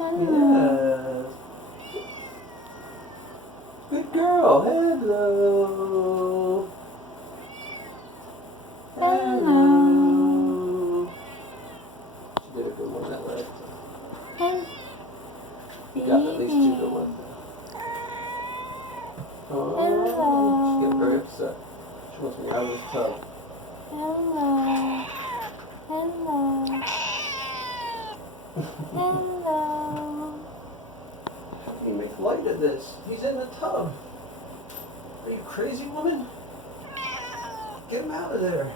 Yes. Good girl. Hello. Hello. She did a good one that way. You got at least 2 good ones there. Oh, she's getting very upset. She wants me out of this tub. Hello. Hello. Hello. How can you make light of this? He's in the tub. Are you crazy, woman? Get him out of there.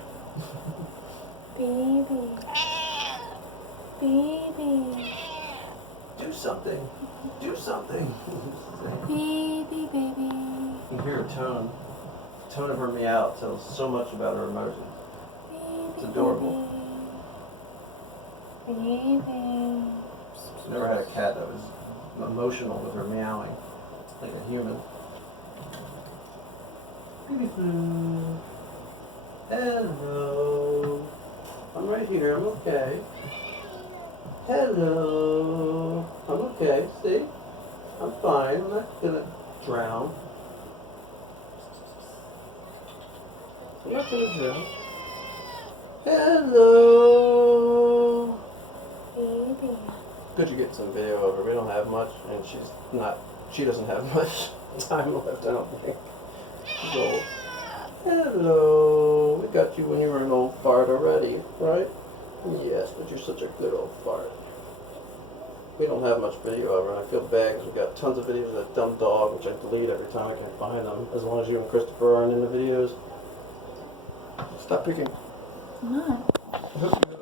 Baby. Baby. Do something. Do something. Baby, baby. You can hear her tone. The tone of her meow tells so much about her emotions. It's adorable. Baby. I've never had a cat that was emotional with her meowing, like a human. Baby food. Hello. I'm right here. I'm okay. Hello. I'm okay. See? I'm fine. I'm not gonna drown. I'm not gonna drown. Hello. Baby. Good you get some video of her. We don't have much, and she doesn't have much time left, I don't think. She's old. Hello. We got you when you were an old fart already, right? Yes, but you're such a good old fart. We don't have much video of her, and I feel bad because we got tons of videos of that dumb dog, which I delete every time I can find them, as long as you and Christopher aren't in the videos. Stop picking. I'm not. I hope you